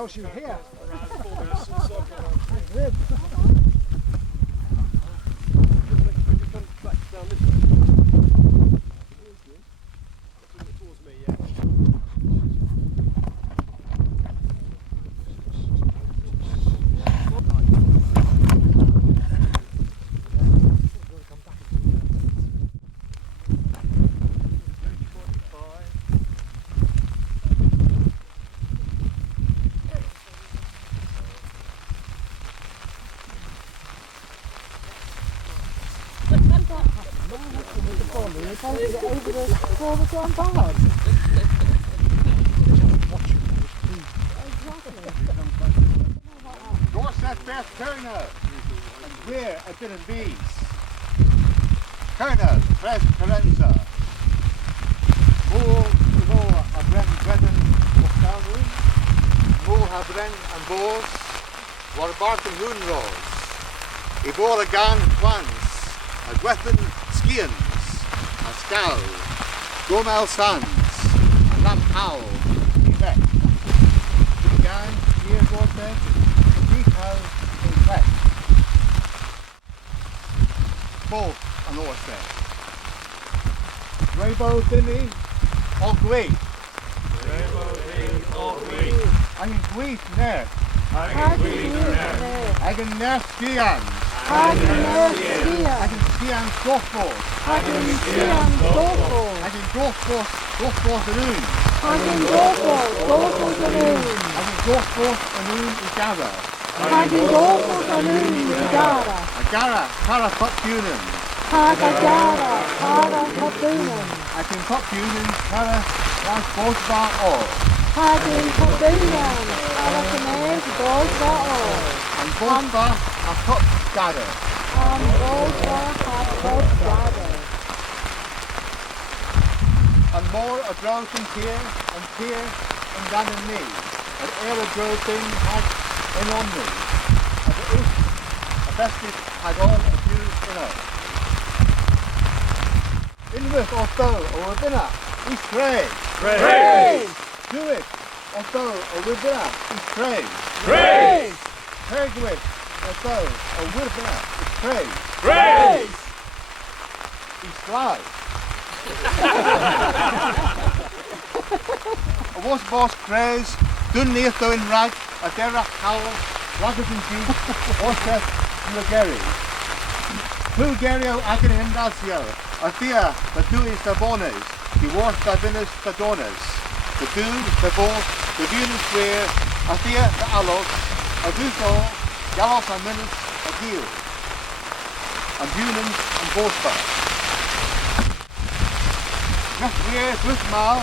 else you hear. Dorset Beth Turner, Weir a bit of bees. Turner, Fred Carenza. Mool, a Bren Brennan Moctalry. Mool ha Bren and Bors. War Barton Moon Rose. Ivor a Gan Twans. A Gwethan Skians. A Scal. Gomel Sands. A Lamp Howl. Yvette. Gan, Near Dorset. Detail in West. Both an Orset. Rabo Dinny, Ogwee. Rabo Dinny, Ogwee. Agin Gweith Ner. Agin Ner Skian. Agin Skian Gofford. Agin Gofford Anoon. Agin Gofford Anoon Igara. Agara, Para Putbunan. Agin Putbunan, Para Ras Bosbar Or. And Bosbar a Put Gather. And more a droughting here and than in me. And air a droughting had in on me. As a oath, a bestie had on a few in her. In with or so, or within her, each praise. Praise! Do it, or so, or within her, each praise. Praise! Peg with, or so, or within her, each praise. Praise! Each slide. A was boss praise, dun near though in rag, a dera howl, ragged in deep, or set in the Gary. Two Gario agin hindasio, a thea, the two is the bones, the war the vinners the donors, the two, the bo, the venus wear, a thea the alos, a duso, galos and minutes, a heel, and bunans and bospa. Just weer with mal,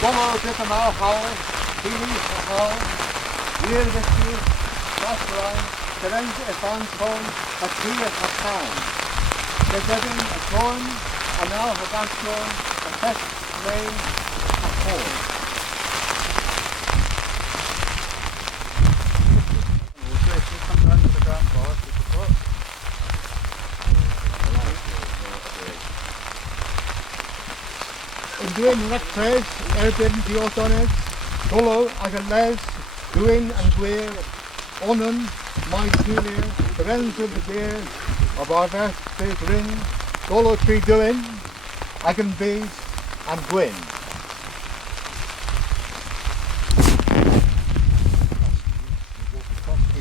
dollar dit a mal howl, healy a howl, weer with you, last line, Terenza a fan tone, a tree a town. The wedding a corn, a now a dance corn, a test rain, a corn. In doing rec praise, erbyn diodones, dolo ag a les, doing and gweir, onan, my tulir, the rens of the beer, of our vest big ring, dolo tree doing, ag and bees, and gwyn.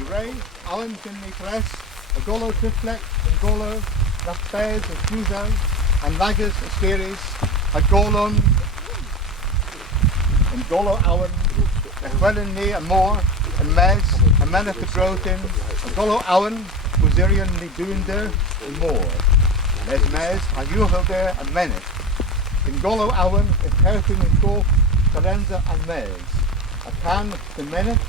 Ray, Alan in the press, a dolo triflect, and dolo, that bears and cruzo, and laggers, ascaries, a golon, and dolo awan, a chwelyn ni a more, and mes, a meneth the brotin, a dolo awan, Uzerian ni duinder, and more. Les mes, a yuhel there, a meneth. In dolo awan, a perthing and golf, Carenza and mes. A can, the meneth,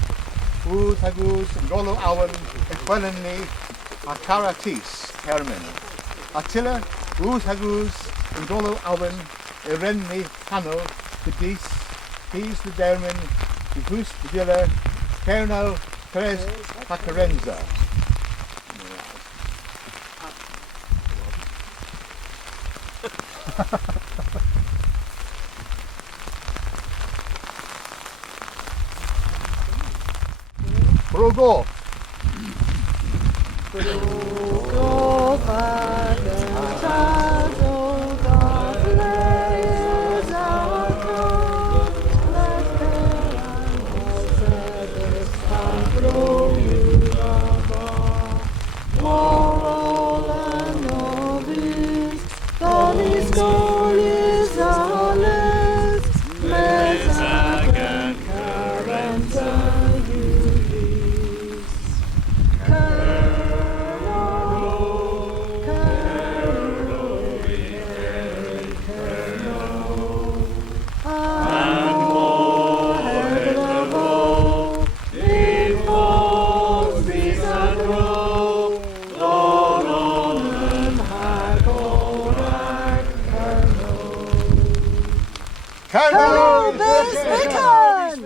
Uz haguz, and dolo awan, a chwelyn ni, a caratis, hermin. Attila, Uz haguz, and dolo awan, Erenni, Hanno, the Geese, He's the Dermin, the Goose, the Diller, Kerno, Perez, Pacarenza. Brogo. Go back and shadow God bless our God. Let them all feathers and throw you above. Moral and novice, God is goal is alles. Mezag and Caranta you Carlo Bacon!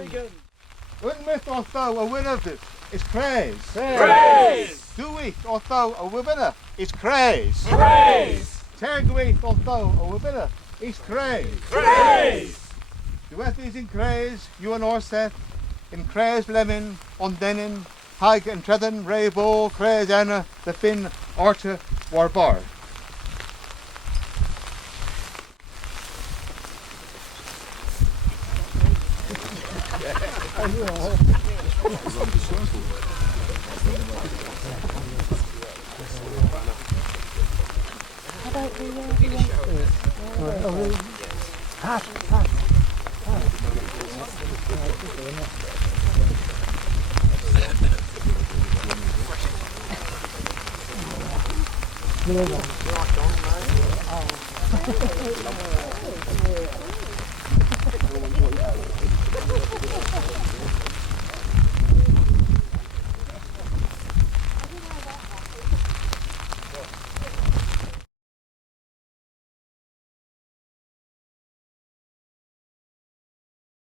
Unmith or thou a winner of this is praise. Praise! Duith or thou a winner is praise. Praise! Tergwith or thou a winner is praise. Praise! Dueth is in praise, you and Orseth, in praise Lemon, on Denin, Hag and Trethen, Raybo, praise Anna, the Finn, Arta, Warbar.